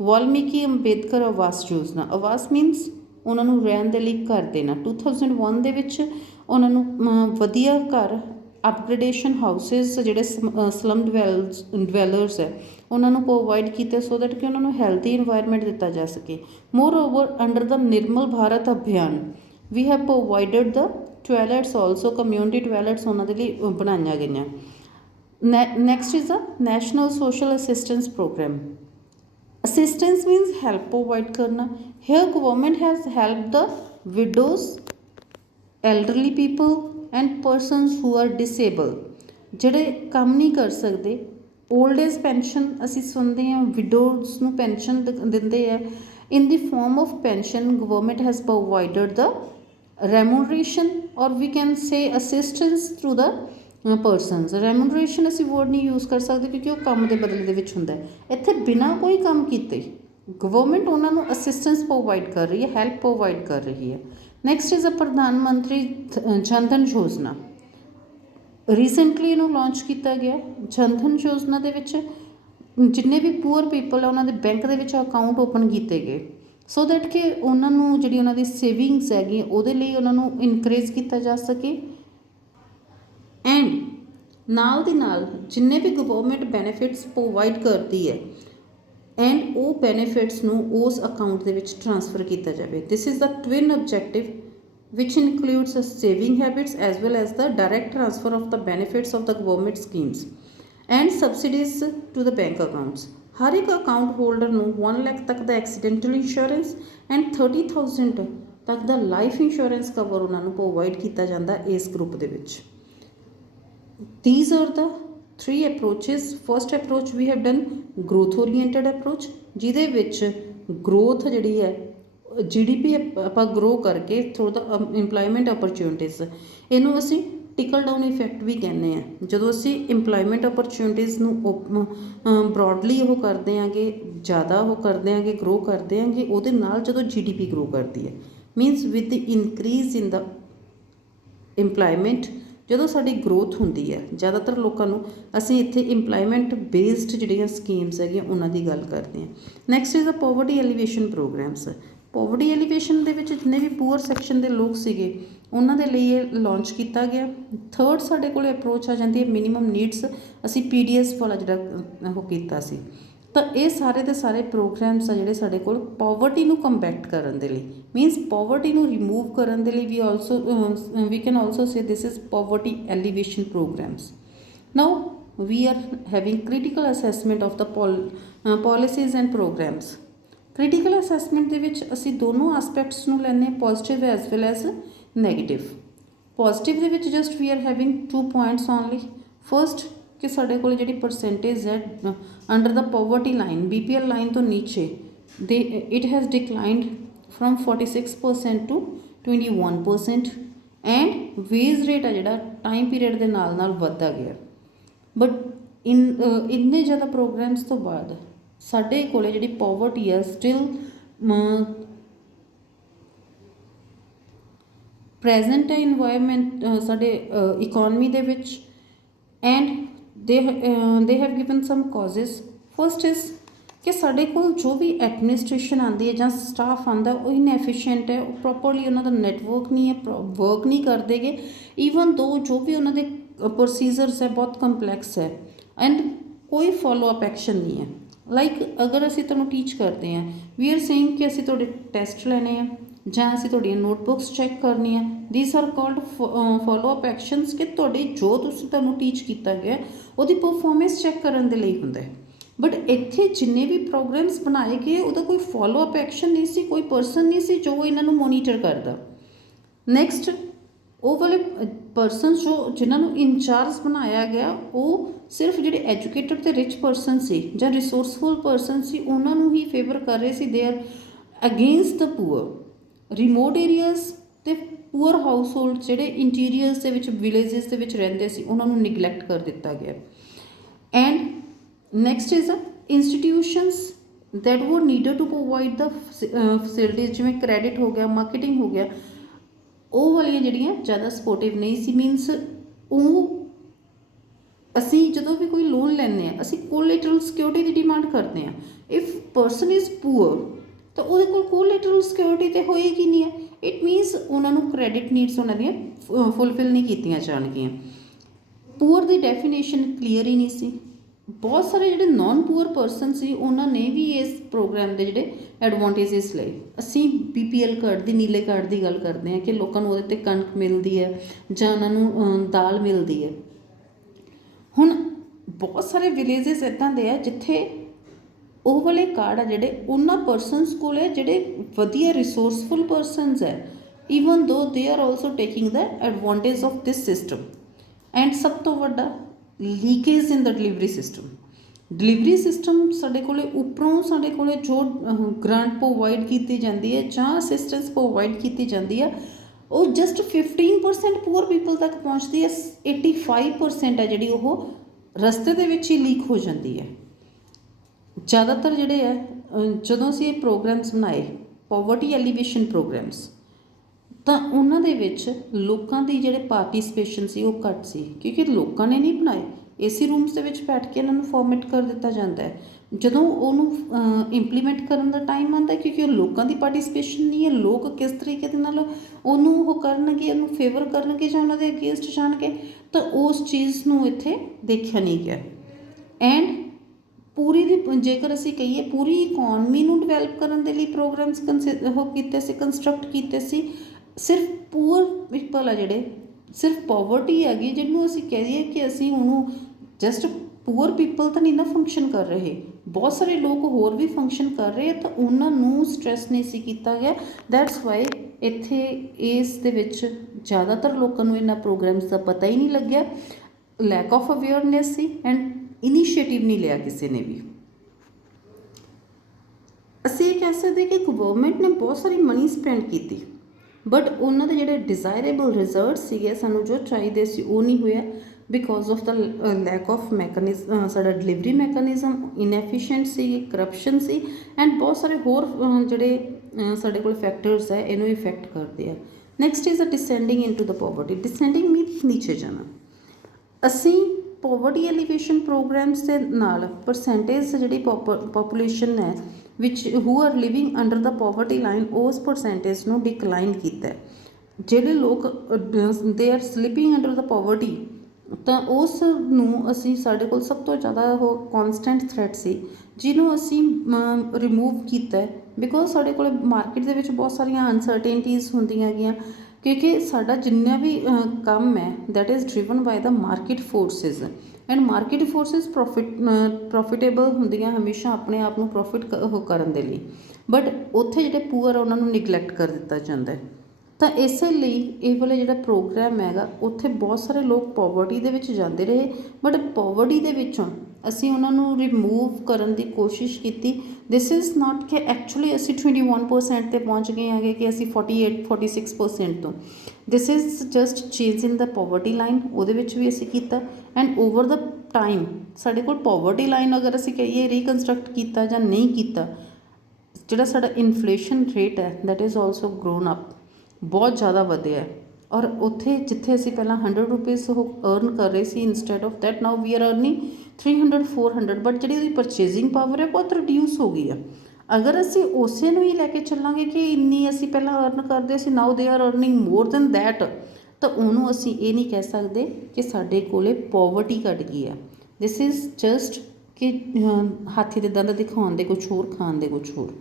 ਵਾਲਮੀਕੀ ਅੰਬੇਦਕਰ ਆਵਾਸ ਯੋਜਨਾ, ਆਵਾਸ ਮੀਨਸ ਉਹਨਾਂ ਨੂੰ ਰਹਿਣ ਦੇ ਲਈ ਘਰ ਦੇਣਾ। 2001 ਦੇ ਵਿੱਚ ਉਹਨਾਂ ਨੂੰ ਵਧੀਆ ਘਰ, ਅਪਗ੍ਰੇਡੇਸ਼ਨ ਹਾਊਸਿਸ ਜਿਹੜੇ ਸਲਮ ਡਵੈਲਰਸ ਹੈ ਉਹਨਾਂ ਨੂੰ ਪ੍ਰੋਵਾਈਡ ਕੀਤੇ, ਸੋ ਦੈਟ ਕਿ ਉਹਨਾਂ ਨੂੰ ਹੈਲਥੀ ਇਨਵਾਇਰਮੈਂਟ ਦਿੱਤਾ ਜਾ ਸਕੇ। Moreover under the Nirmal Bharat Abhiyan we have provided the toilets also, community toilets ਉਹਨਾਂ ਦੇ ਲਈ ਬਣਾਈਆਂ ਗਈਆਂ। Next is the national social assistance programme. Assistance means help provide ਕਰਨਾ। Here government has help the widows, elderly people and persons who are disable, ਜਿਹੜੇ ਕੰਮ ਨਹੀਂ ਕਰ ਸਕਦੇ। ਓਲਡ ਏਜ ਪੈਨਸ਼ਨ ਅਸੀਂ ਸੁਣਦੇ ਹਾਂ, ਵਿਡੋਜ਼ ਨੂੰ ਪੈਨਸ਼ਨ ਦਿੰਦੇ ਆ। In the form of pension government has provided the remuneration or we can say assistance through the persons. Remuneration ਅਸੀਂ ਵਰਡ ਨਹੀਂ ਯੂਜ਼ ਕਰ ਸਕਦੇ ਕਿਉਂਕਿ ਉਹ ਕੰਮ ਦੇ ਬਦਲੇ ਦੇ ਵਿੱਚ ਹੁੰਦਾ ਹੈ। ਇੱਥੇ ਬਿਨਾਂ ਕੋਈ ਕੰਮ ਕੀਤੇ ਗਵਰਨਮੈਂਟ ਉਹਨਾਂ ਨੂੰ ਅਸਿਸਟੈਂਸ ਪ੍ਰੋਵਾਈਡ ਕਰ ਰਹੀ ਹੈ, ਹੈਲਪ ਪ੍ਰੋਵਾਈਡ ਕਰ ਰਹੀ ਹੈ। ਨੈਕਸਟ ਇਜ਼ ਅ ਪ੍ਰਧਾਨ ਮੰਤਰੀ ਜਨ ਧਨ ਯੋਜਨਾ। ਰੀਸੈਂਟਲੀ ਇਹਨੂੰ ਲਾਂਚ ਕੀਤਾ ਗਿਆ। ਜਨ ਧਨ ਯੋਜਨਾ ਦੇ ਵਿੱਚ ਜਿੰਨੇ ਵੀ ਪੂਅਰ ਪੀਪਲ ਆ ਉਹਨਾਂ ਦੇ ਬੈਂਕ ਦੇ ਵਿੱਚ ਅਕਾਊਂਟ ਓਪਨ ਕੀਤੇ ਗਏ, ਸੋ ਦੈਟ ਕਿ ਉਹਨਾਂ ਨੂੰ ਜਿਹੜੀ ਉਹਨਾਂ ਦੀ ਸੇਵਿੰਗਸ ਹੈਗੀ ਉਹਦੇ ਲਈ ਉਹਨਾਂ ਨੂੰ ਇਨਕਰੇਜ ਕੀਤਾ ਜਾ ਸਕੇ। ਐਂਡ ਨਾਲ ਦੀ ਨਾਲ ਜਿੰਨੇ ਵੀ ਗਵਰਨਮੈਂਟ ਬੈਨੀਫਿਟਸ ਪ੍ਰੋਵਾਈਡ ਕਰਦੀ ਹੈ ਐਂਡ ਉਹ ਬੈਨੀਫਿਟਸ ਨੂੰ ਉਸ ਅਕਾਊਂਟ ਦੇ ਵਿੱਚ ਟ੍ਰਾਂਸਫਰ ਕੀਤਾ ਜਾਵੇ। This is the twin objective which includes the saving habits as well as the direct transfer of the benefits of the government schemes and subsidies to the bank accounts। ਹਰ ਇੱਕ ਅਕਾਊਂਟ ਹੋਲਡਰ ਨੂੰ 1 ਲੱਖ ਤੱਕ ਦਾ ਐਕਸੀਡੈਂਟਲ ਇੰਸ਼ੋਰੈਂਸ ਐਂਡ 30,000 ਤੱਕ ਦਾ ਲਾਈਫ ਇੰਸ਼ੋਰੈਂਸ ਕਵਰ ਉਹਨਾਂ ਨੂੰ ਪ੍ਰੋਵਾਈਡ ਕੀਤਾ ਜਾਂਦਾ ਇਸ ਗਰੁੱਪ ਦੇ ਵਿੱਚ। These are the 3 approaches। First approach we have done growth oriented approach, ਜਿਹਦੇ ਵਿੱਚ growth ਜਿਹੜੀ ਹੈ GDP ਆਪਾਂ ਗਰੋ ਕਰਕੇ ਥਰੂ ਦਾ ਇੰਪਲੋਇਮੈਂਟ ਓਪਰਚੁਨਿਟੀਜ਼, ਇਹਨੂੰ ਅਸੀਂ ਟਿਕਲ ਡਾਊਨ ਇਫੈਕਟ ਵੀ ਕਹਿੰਦੇ ਹਾਂ। ਜਦੋਂ ਅਸੀਂ ਇੰਪਲੋਇਮੈਂਟ ਓਪਰਚੁਨਿਟੀਜ਼ ਨੂੰ ਬਰੋਡਲੀ ਉਹ ਕਰਦੇ ਆਂਗੇ, ਜ਼ਿਆਦਾ ਉਹ ਕਰਦੇ ਆਂਗੇ, ਗਰੋ ਕਰਦੇ ਆਂਗੇ, ਉਹਦੇ ਨਾਲ ਜਦੋਂ GDP ਗਰੋ ਕਰਦੀ ਹੈ, means with the increase in the employment, ਜਦੋਂ ਸਾਡੀ ਗਰੋਥ ਹੁੰਦੀ ਹੈ। ਜ਼ਿਆਦਾਤਰ ਲੋਕਾਂ ਨੂੰ ਅਸੀਂ ਇੱਥੇ ਇੰਪਲੋਇਮੈਂਟ ਬੇਸਡ ਜਿਹੜੀਆਂ ਸਕੀਮਸ ਹੈਗੀਆਂ ਉਹਨਾਂ ਦੀ ਗੱਲ ਕਰਦੇ ਹਾਂ। Next is the poverty alleviation programmes. Poverty alleviation ਦੇ ਵਿੱਚ ਜਿੰਨੇ ਵੀ ਪੂਅਰ ਸੈਕਸ਼ਨ ਦੇ ਲੋਕ ਸੀਗੇ ਉਹਨਾਂ ਦੇ ਲਈ ਇਹ ਲਾਂਚ ਕੀਤਾ ਗਿਆ। ਥਰਡ ਸਾਡੇ ਕੋਲ ਅਪਰੋਚ ਆ ਜਾਂਦੀ ਹੈ ਮਿਨੀਮਮ ਨੀਡਸ। ਅਸੀਂ PDS ਵਾਲਾ ਜਿਹੜਾ ਉਹ ਕੀਤਾ ਸੀ। ਤਾਂ ਇਹ ਸਾਰੇ ਦੇ ਸਾਰੇ ਪ੍ਰੋਗਰਾਮਸ ਆ ਜਿਹੜੇ ਸਾਡੇ ਕੋਲ ਪੋਵਰਟੀ ਨੂੰ ਕੰਬੈਟ ਕਰਨ ਦੇ ਲਈ, ਮੀਨਸ ਪੋਵਰਟੀ ਨੂੰ ਰਿਮੂਵ ਕਰਨ ਦੇ ਲਈ we can also say this is poverty alleviation programmes. Now we are having critical assessment of the policies and programs। Critical assessment ਦੇ ਵਿੱਚ ਅਸੀਂ ਦੋਨੋਂ ਆਸਪੈਕਟਸ ਨੂੰ ਲੈਂਦੇ ਹਾਂ, positive as well as negative. Positive ਦੇ ਵਿੱਚ just we are having 2 points only. First ਕਿ ਸਾਡੇ ਕੋਲ ਜਿਹੜੀ ਪਰਸੈਂਟੇਜ ਹੈ under the poverty line, BPL line ਤੋਂ ਨੀਚੇ it has declined from 46% to 21% and wage rate ਆ ਜਿਹੜਾ ਟਾਈਮ ਪੀਰੀਅਡ ਦੇ ਨਾਲ ਨਾਲ ਵੱਧਦਾ ਗਿਆ। ਬਟ ਇੰਨੇ ਜ਼ਿਆਦਾ ਪ੍ਰੋਗਰਾਮਸ ਤੋਂ ਬਾਅਦ ਸਾਡੇ ਕੋਲ ਜਿਹੜੀ ਪੋਵਰਟੀ ਹੈ ਸਟਿਲ ਪ੍ਰੈਜ਼ੈਂਟ ਹੈ ਇਨਵਾਇਰਮੈਂਟ ਸਾਡੇ ਇਕੋਨਮੀ ਦੇ ਵਿੱਚ। And they have given some causes. First is ਕਿ ਸਾਡੇ ਕੋਲ ਜੋ ਵੀ ਐਡਮਿਨਿਸਟ੍ਰੇਸ਼ਨ ਆਉਂਦੀ ਹੈ ਜਾਂ ਸਟਾਫ ਆਉਂਦਾ ਉਹ ਇਨਐਫੀਸ਼ੀਐਂਟ ਹੈ, ਉਹ ਪ੍ਰੋਪਰਲੀ ਉਹਨਾਂ ਦਾ ਨੈਟਵਰਕ ਨਹੀਂ ਹੈ, ਵਰਕ ਨਹੀਂ ਕਰਦੇ ਗੇ। ਈਵਨ ਦੋ ਜੋ ਵੀ ਉਹਨਾਂ ਦੇ ਪ੍ਰੋਸੀਜਰਸ ਹੈ ਬਹੁਤ ਕੰਪਲੈਕਸ ਹੈ ਐਂਡ ਕੋਈ ਫੋਲੋ ਅਪ ਐਕਸ਼ਨ ਨਹੀਂ ਹੈ। ਲਾਈਕ ਅਗਰ ਅਸੀਂ ਤੁਹਾਨੂੰ ਟੀਚ ਕਰਦੇ ਹਾਂ, ਵੀ ਆਰ ਸੇਇੰਗ ਕਿ ਅਸੀਂ ਤੁਹਾਡੇ ਟੈਸਟ ਲੈਣੇ ਆ ਜਾਂ ਅਸੀਂ ਤੁਹਾਡੀਆਂ ਨੋਟਬੁੱਕਸ ਚੈੱਕ ਕਰਨੀਆਂ, ਦੀਸ R called follow up actions, ਕਿ ਤੁਹਾਡੀ ਜੋ ਤੁਹਾਨੂੰ ਟੀਚ ਕੀਤਾ ਗਿਆ ਉਹਦੀ ਪਰਫੋਰਮੈਂਸ ਚੈੱਕ ਕਰਨ ਦੇ ਲਈ ਹੁੰਦਾ ਹੈ। ਬਟ ਇੱਥੇ ਜਿੰਨੇ ਵੀ ਪ੍ਰੋਗਰਾਮਸ ਬਣਾਏ ਗਏ ਉਹਦਾ ਕੋਈ ਫੋਲੋ ਅਪ ਐਕਸ਼ਨ ਨਹੀਂ ਸੀ, ਕੋਈ ਪਰਸਨ ਨਹੀਂ ਸੀ ਜੋ ਇਹਨਾਂ ਨੂੰ ਮੋਨੀਟਰ ਕਰਦਾ। ਨੈਕਸਟ ਉਹ ਵਾਲੇ ਪਰਸਨਸ ਜੋ ਜਿਨ੍ਹਾਂ ਨੂੰ ਇੰਚਾਰਜ ਬਣਾਇਆ ਗਿਆ ਉਹ ਸਿਰਫ ਜਿਹੜੇ ਐਜੂਕੇਟਡ ਅਤੇ ਰਿਚ ਪਰਸਨ ਸੀ ਜਾਂ ਰਿਸੋਰਸਫੁਲ ਪਰਸਨ ਸੀ ਉਹਨਾਂ ਨੂੰ ਹੀ ਫੇਵਰ ਕਰ ਰਹੇ ਸੀ। They are against the poor. Remote areas ਅਤੇ ਪੂਅਰ ਹਾਊਸ ਹੋਲਡ ਜਿਹੜੇ ਇੰਟੀਰੀਅਰਸ ਦੇ ਵਿੱਚ ਵਿਲੇਜਸ ਦੇ ਵਿੱਚ ਰਹਿੰਦੇ ਸੀ ਉਹਨਾਂ ਨੂੰ ਨਿਗਲੈਕਟ ਕਰ ਦਿੱਤਾ ਗਿਆ। And next is institutions that were needed to provide the facilities, ਜਿਵੇਂ ਕ੍ਰੈਡਿਟ ਹੋ ਗਿਆ, ਮਾਰਕੀਟਿੰਗ ਹੋ ਗਿਆ, ਉਹ ਵਾਲੀਆਂ ਜਿਹੜੀਆਂ ਜ਼ਿਆਦਾ ਸਪੋਰਟਿਵ ਨਹੀਂ ਸੀ। ਮੀਨਸ ਉਹ ਅਸੀਂ ਜਦੋਂ ਵੀ ਕੋਈ ਲੋਨ ਲੈਂਦੇ ਹਾਂ ਅਸੀਂ ਕੋਲੇਟਰਲ ਸਿਕਿਉਰਿਟੀ ਦੀ ਡਿਮਾਂਡ ਕਰਦੇ ਹਾਂ। ਇਫ ਪਰਸਨ ਇਜ਼ ਪੂਅਰ ਤਾਂ ਉਹਦੇ ਕੋਲ ਕੋਲੇਟਰਲ ਸਿਕਿਉਰਿਟੀ ਤਾਂ ਹੋਏਗੀ ਨਹੀਂ ਹੈ। ਇਟ ਮੀਨਸ ਉਹਨਾਂ ਨੂੰ ਕ੍ਰੈਡਿਟ ਨੀਡਸ ਉਹਨਾਂ ਦੀਆਂ ਫੁੱਲਫਿਲ ਨਹੀਂ ਕੀਤੀਆਂ ਜਾਣਗੀਆਂ। ਪੂਅਰ ਦੀ ਡੈਫੀਨੇਸ਼ਨ ਕਲੀਅਰ ਹੀ ਨਹੀਂ ਸੀ। ਬਹੁਤ ਸਾਰੇ ਜਿਹੜੇ ਨੋਨ ਪੂਅਰ ਪਰਸਨ ਸੀ ਉਹਨਾਂ ਨੇ ਵੀ ਇਸ ਪ੍ਰੋਗਰਾਮ ਦੇ ਜਿਹੜੇ ਐਡਵਾਂਟੇਜਸ ਲਏ। ਅਸੀਂ BPL ਕਾਰਡ ਦੀ, ਨੀਲੇ ਕਾਰਡ ਦੀ ਗੱਲ ਕਰਦੇ ਹਾਂ ਕਿ ਲੋਕਾਂ ਨੂੰ ਉਹਦੇ 'ਤੇ ਕਣਕ ਮਿਲਦੀ ਹੈ ਜਾਂ ਉਹਨਾਂ ਨੂੰ ਦਾਲ ਮਿਲਦੀ ਹੈ। ਹੁਣ ਬਹੁਤ ਸਾਰੇ ਵਿਲੇਜਸ ਇੱਦਾਂ ਦੇ ਆ ਜਿੱਥੇ ਉਹ ਵਾਲੇ ਕਾਰਡ ਆ ਜਿਹੜੇ ਉਹਨਾਂ ਪਰਸਨਸ ਕੋਲ ਹੈ ਜਿਹੜੇ ਵਧੀਆ ਰਿਸੋਰਸਫੁਲ ਪਰਸਨਸ ਹੈ, ਈਵਨ ਦੋ they are also taking the advantage of this system. And ਸਭ ਤੋਂ ਵੱਡਾ ਲੀਕੇਜ ਇਨ ਦਾ ਡਿਲੀਵਰੀ ਸਿਸਟਮ। ਡਿਲੀਵਰੀ ਸਿਸਟਮ ਸਾਡੇ ਕੋਲ ਉੱਪਰੋਂ ਸਾਡੇ ਕੋਲ ਜੋ ਗ੍ਰਾਂਟ ਪ੍ਰੋਵਾਈਡ ਕੀਤੀ ਜਾਂਦੀ ਹੈ ਜਾਂ ਅਸਿਸਟੈਂਸ ਪ੍ਰੋਵਾਈਡ ਕੀਤੀ ਜਾਂਦੀ ਹੈ ਉਹ ਜਸਟ 15% ਪੂਅਰ ਪੀਪਲ ਤੱਕ ਪਹੁੰਚਦੀ ਹੈ। 85% ਹੈ ਜਿਹੜੀ ਉਹ ਰਸਤੇ ਦੇ ਵਿੱਚ ਹੀ ਲੀਕ ਹੋ ਜਾਂਦੀ ਹੈ। ਜ਼ਿਆਦਾਤਰ ਜਿਹੜੇ ਹੈ ਜਦੋਂ ਅਸੀਂ ਇਹ ਪ੍ਰੋਗਰਾਮਸ ਬਣਾਏ ਪੋਵਰਟੀ ਐਲੀਵੇਸ਼ਨ ਪ੍ਰੋਗਰਾਮਸ, ਤਾਂ ਉਹਨਾਂ ਦੇ ਵਿੱਚ ਲੋਕਾਂ ਦੀ ਜਿਹੜੇ ਪਾਰਟੀਸਪੇਸ਼ਨ ਸੀ ਉਹ ਘੱਟ ਸੀ ਕਿਉਂਕਿ ਲੋਕਾਂ ਨੇ ਨਹੀਂ ਬਣਾਏ। AC ਰੂਮਸ ਦੇ ਵਿੱਚ ਬੈਠ ਕੇ ਇਹਨਾਂ ਨੂੰ ਫੋਰਮੇਟ ਕਰ ਦਿੱਤਾ ਜਾਂਦਾ ਹੈ। ਜਦੋਂ ਉਹਨੂੰ ਇੰਪਲੀਮੈਂਟ ਕਰਨ ਦਾ ਟਾਈਮ ਆਉਂਦਾ ਕਿਉਂਕਿ ਉਹ ਲੋਕਾਂ ਦੀ ਪਾਰਟੀਸਪੇਸ਼ਨ ਨਹੀਂ ਹੈ, ਲੋਕ ਕਿਸ ਤਰੀਕੇ ਦੇ ਨਾਲ ਉਹਨੂੰ ਉਹ ਕਰਨਗੇ, ਉਹਨੂੰ ਫੇਵਰ ਕਰਨਗੇ ਜਾਂ ਉਹਨਾਂ ਦੇ ਅਗੇਂਸਟ ਜਾਣਗੇ, ਤਾਂ ਉਸ ਚੀਜ਼ ਨੂੰ ਇੱਥੇ ਦੇਖਿਆ ਨਹੀਂ ਗਿਆ। ਐਂਡ ਪੂਰੀ ਦੀ ਜੇਕਰ ਅਸੀਂ ਕਹੀਏ ਪੂਰੀ ਇਕੋਨਮੀ ਨੂੰ ਡਿਵੈਲਪ ਕਰਨ ਦੇ ਲਈ ਪ੍ਰੋਗਰਾਮਸ ਉਹ ਕੀਤੇ ਸੀ, ਕੰਸਟਰਕਟ ਕੀਤੇ ਸੀ। ਸਿਰਫ ਪੂਅਰ ਪੀਪਲ ਆ ਜਿਹੜੇ, ਸਿਰਫ ਪੋਵਰਟੀ ਹੈਗੀ ਜਿਹਨੂੰ ਅਸੀਂ ਕਹਿ ਦਈਏ ਕਿ ਅਸੀਂ ਉਹਨੂੰ ਜਸਟ ਪੂਅਰ ਪੀਪਲ ਤਾਂ ਨਹੀਂ ਨਾ ਫੰਕਸ਼ਨ ਕਰ ਰਹੇ, ਬਹੁਤ ਸਾਰੇ ਲੋਕ ਹੋਰ ਵੀ ਫੰਕਸ਼ਨ ਕਰ ਰਹੇ ਆ, ਤਾਂ ਉਹਨਾਂ ਨੂੰ ਸਟ੍ਰੈਸ ਨਹੀਂ ਸੀ ਕੀਤਾ ਗਿਆ। ਦੈਟਸ ਵਾਈ ਇੱਥੇ ਇਸ ਦੇ ਵਿੱਚ ਜ਼ਿਆਦਾਤਰ ਲੋਕਾਂ ਨੂੰ ਇਹਨਾਂ ਪ੍ਰੋਗਰਾਮਸ ਦਾ ਪਤਾ ਹੀ ਨਹੀਂ ਲੱਗਿਆ। ਲੈਕ ਆਫ ਅਵੇਅਰਨੈਸ ਸੀ ਐਂਡ ਇਨੀਸ਼ੀਏਟਿਵ ਨਹੀਂ ਲਿਆ ਕਿਸੇ ਨੇ ਵੀ। ਅਸੀਂ ਇਹ ਕਹਿ ਸਕਦੇ ਕਿ ਗਵਰਨਮੈਂਟ ਨੇ ਬਹੁਤ ਸਾਰੀ ਮਨੀ ਸਪੈਂਡ ਕੀਤੀ ਬਟ ਉਹਨਾਂ ਦੇ ਜਿਹੜੇ ਡਿਜ਼ਾਇਰੇਬਲ ਰਿਜ਼ਲਟ ਸੀਗੇ, ਸਾਨੂੰ ਜੋ ਚਾਹੀਦੇ ਸੀ ਉਹ ਨਹੀਂ ਹੋਇਆ because of the lack of mechanism. ਸਾਡਾ ਡਿਲੀਵਰੀ ਮੈਕੈਨਿਜ਼ਮ ਇਨਐਫੀਸ਼ੀਐਂਟ ਸੀ, ਕਰਪਸ਼ਨ ਸੀ ਐਂਡ ਬਹੁਤ ਸਾਰੇ ਹੋਰ ਜਿਹੜੇ ਸਾਡੇ ਕੋਲ ਫੈਕਟਰਸ ਹੈ ਇਹਨੂੰ ਇਫੈਕਟ ਕਰਦੇ ਆ। Next is a descending into the poverty. Descending means ਨੀਚੇ ਜਾਣਾ। ਅਸੀਂ ਪੋਵਰਟੀ ਐਲੀਵੇਸ਼ਨ ਪ੍ਰੋਗਰਾਮਸ ਦੇ ਨਾਲ ਪਰਸੈਂਟੇਜ ਜਿਹੜੀ ਪੋਪੂਲੇਸ਼ਨ ਹੈ which who are living under the poverty line, ਉਸ ਪਰਸੈਂਟੇਜ ਨੂੰ ਡਿਕਲਾਈਨ ਕੀਤਾ। ਜਿਹੜੇ ਲੋਕ they are slipping under the poverty, ਤਾਂ ਉਸ ਨੂੰ ਅਸੀਂ ਸਾਡੇ ਕੋਲ ਸਭ ਤੋਂ ਜ਼ਿਆਦਾ ਉਹ ਕੌਨਸਟੈਂਟ ਥ੍ਰੈਟ ਸੀ ਜਿਹਨੂੰ ਅਸੀਂ ਰਿਮੂਵ ਕੀਤਾ ਬਿਕੋਜ਼ ਸਾਡੇ ਕੋਲ ਮਾਰਕੀਟ ਦੇ ਵਿੱਚ ਬਹੁਤ ਸਾਰੀਆਂ ਅਨਸਰਟੇਨਟੀਜ਼ ਹੁੰਦੀਆਂ ਹੈਗੀਆਂ ਕਿਉਂਕਿ ਸਾਡਾ ਜਿੰਨਾ ਵੀ ਕੰਮ ਹੈ that is driven by the market forces and market forces profitable ਹੁੰਦੀਆਂ ਹਮੇਸ਼ਾ ਆਪਣੇ ਆਪ ਨੂੰ ਪ੍ਰੋਫਿਟ ਉਹ ਕਰਨ ਦੇ ਲਈ, ਬਟ ਉੱਥੇ ਜਿਹੜੇ ਪੂਅਰ ਉਹਨਾਂ ਨੂੰ ਨਿਗਲੈਕਟ ਕਰ ਦਿੱਤਾ ਜਾਂਦਾ। ਤਾਂ ਇਸੇ ਲਈ ਇਹ ਵਾਲਾ ਜਿਹੜਾ ਪ੍ਰੋਗਰਾਮ ਹੈਗਾ ਉੱਥੇ ਬਹੁਤ ਸਾਰੇ ਲੋਕ ਪੋਵਰਟੀ ਦੇ ਵਿੱਚ ਜਾਂਦੇ ਰਹੇ ਬਟ ਪੋਵਰਟੀ ਦੇ ਵਿੱਚੋਂ ਅਸੀਂ ਉਹਨਾਂ ਨੂੰ ਰਿਮੂਵ ਕਰਨ ਦੀ ਕੋਸ਼ਿਸ਼ ਕੀਤੀ। ਦਿਸ ਇਜ਼ ਨਾਟ ਕਿ ਐਕਚੁਅਲੀ ਅਸੀਂ 21% 'ਤੇ ਪਹੁੰਚ ਗਏ ਹੈਗੇ ਕਿ ਅਸੀਂ 46% ਤੋਂ। This is just change in the poverty line, ਉਹਦੇ ਵਿੱਚ ਵੀ ਅਸੀਂ ਕੀਤਾ ਐਂਡ ਓਵਰ ਦਾ ਟਾਈਮ ਸਾਡੇ ਕੋਲ ਪੋਵਰਟੀ ਲਾਈਨ ਅਗਰ ਅਸੀਂ ਕਹੀਏ ਰੀਕਨਸਟਰਕਟ ਕੀਤਾ ਜਾਂ ਨਹੀਂ ਕੀਤਾ, ਜਿਹੜਾ ਸਾਡਾ ਇਨਫਲੇਸ਼ਨ ਰੇਟ ਹੈ that is also grown up, ਬਹੁਤ ਜ਼ਿਆਦਾ ਵਧਿਆ। ਔਰ ਉੱਥੇ ਜਿੱਥੇ ਅਸੀਂ ਪਹਿਲਾਂ 100 ਰੁਪੀਜ਼ ਉਹ ਅਰਨ ਕਰ ਰਹੇ ਸੀ instead of that now we are earning 300 400, but ਜਿਹੜੀ ਉਹਦੀ ਪਰਚੇਜ਼ਿੰਗ ਪਾਵਰ ਹੈ ਬਹੁਤ ਰਿਡਿਊਸ ਹੋ ਗਈ ਆ। ਅਗਰ ਅਸੀਂ ਉਸੇ ਨੂੰ ਹੀ ਲੈ ਕੇ ਚੱਲਾਂਗੇ ਕਿ ਇੰਨੀ ਅਸੀਂ ਪਹਿਲਾਂ ਅਰਨ ਕਰਦੇ ਸੀ now they are earning more than that, ਤਾਂ ਉਹਨੂੰ ਅਸੀਂ ਇਹ ਨਹੀਂ ਕਹਿ ਸਕਦੇ ਕਿ ਸਾਡੇ ਕੋਲ ਪੋਵਰਟੀ ਘੱਟ ਗਈ ਆ। ਦਿਸ ਇਜ਼ ਜਸਟ ਕਿ ਹਾਥੀ ਦੇ ਦੰਦ ਦਿਖਾਉਣ ਦੇ ਕੁਛ ਹੋਰ, ਖਾਣ ਦੇ ਕੁਛ ਹੋਰ।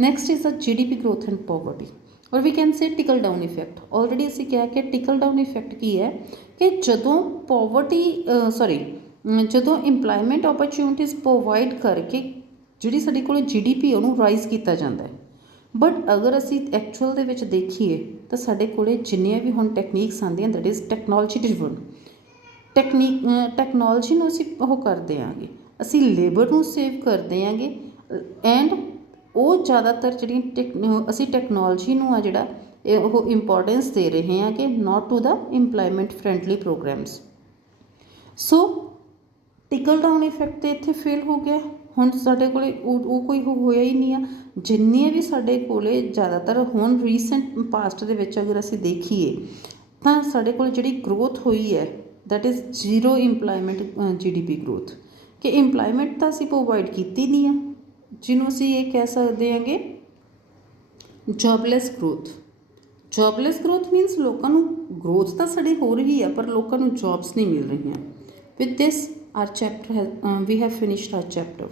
Next is a GDP growth and poverty or we can say trickle down effect. Already ਅਸੀਂ ਕਿਹਾ ਕਿ ਟਿਕਲ ਡਾਊਨ ਇਫੈਕਟ ਕੀ ਹੈ ਕਿ ਜਦੋਂ ਜਦੋਂ ਇੰਪਲਾਈਮੈਂਟ ਓਪਰਚੁਨਿਟੀਜ਼ ਪ੍ਰੋਵਾਈਡ ਕਰਕੇ ਜਿਹੜੀ ਸਾਡੇ ਕੋਲ GDP ਉਹਨੂੰ ਰਾਈਜ਼ ਕੀਤਾ ਜਾਂਦਾ ਹੈ। ਬਟ ਅਗਰ ਅਸੀਂ ਐਕਚੁਅਲ ਦੇ ਵਿੱਚ ਦੇਖੀਏ ਤਾਂ ਸਾਡੇ ਕੋਲ ਜਿੰਨੀਆਂ ਵੀ ਹੁਣ ਟੈਕਨੀਕਸ ਆਉਂਦੀਆਂ ਦੈਟ ਇਜ਼ ਟੈਕਨੋਲੋਜੀ ਡਿਵਨ ਟੈਕਨੋਲੋਜੀ ਨੂੰ ਅਸੀਂ ਉਹ ਕਰਦੇ ਆਂਗੇ, ਅਸੀਂ ਲੇਬਰ ਨੂੰ ਸੇਵ ਕਰਦੇ ਆਂਗੇ ਐਂਡ ਉਹ ਜ਼ਿਆਦਾਤਰ ਜਿਹੜੀਆਂ ਅਸੀਂ ਟੈਕਨੋਲੋਜੀ ਨੂੰ ਆ ਜਿਹੜਾ ਉਹ ਇੰਪੋਰਟੈਂਸ ਦੇ ਰਹੇ ਹਾਂ ਕਿ not to the employment friendly programmes. So trickle down effect ਤਾਂ ਇੱਥੇ ਫੇਲ ਹੋ ਗਿਆ। ਹੁਣ ਸਾਡੇ ਕੋਲ ਉਹ ਕੋਈ ਹੋਇਆ ਹੀ ਨਹੀਂ ਆ। ਜਿੰਨੇ ਵੀ ਸਾਡੇ ਕੋਲ ਜ਼ਿਆਦਾਤਰ ਹੁਣ ਰੀਸੈਂਟ ਪਾਸਟ ਦੇ ਵਿੱਚ ਅਗਰ ਅਸੀਂ ਦੇਖੀਏ ਤਾਂ ਸਾਡੇ ਕੋਲ ਜਿਹੜੀ ਗਰੋਥ ਹੋਈ ਹੈ that is zero employment GDP growth, ਕਿ ਇੰਪਲੋਇਮੈਂਟ ਤਾਂ ਅਸੀਂ ਪ੍ਰੋਵਾਈਡ ਕੀਤੀ ਨਹੀਂ ਆ, ਜਿਹਨੂੰ ਅਸੀਂ ਇਹ ਕਹਿ ਸਕਦੇ ਹਾਂਗੇ jobless growth. Jobless growth means ਲੋਕਾਂ ਨੂੰ ਗਰੋਥ ਤਾਂ ਸਾਡੀ ਹੋ ਰਹੀ ਆ ਪਰ ਲੋਕਾਂ ਨੂੰ ਜੋਬਸ ਨਹੀਂ ਮਿਲ ਰਹੀਆਂ। With this our chapter we have finished our chapter.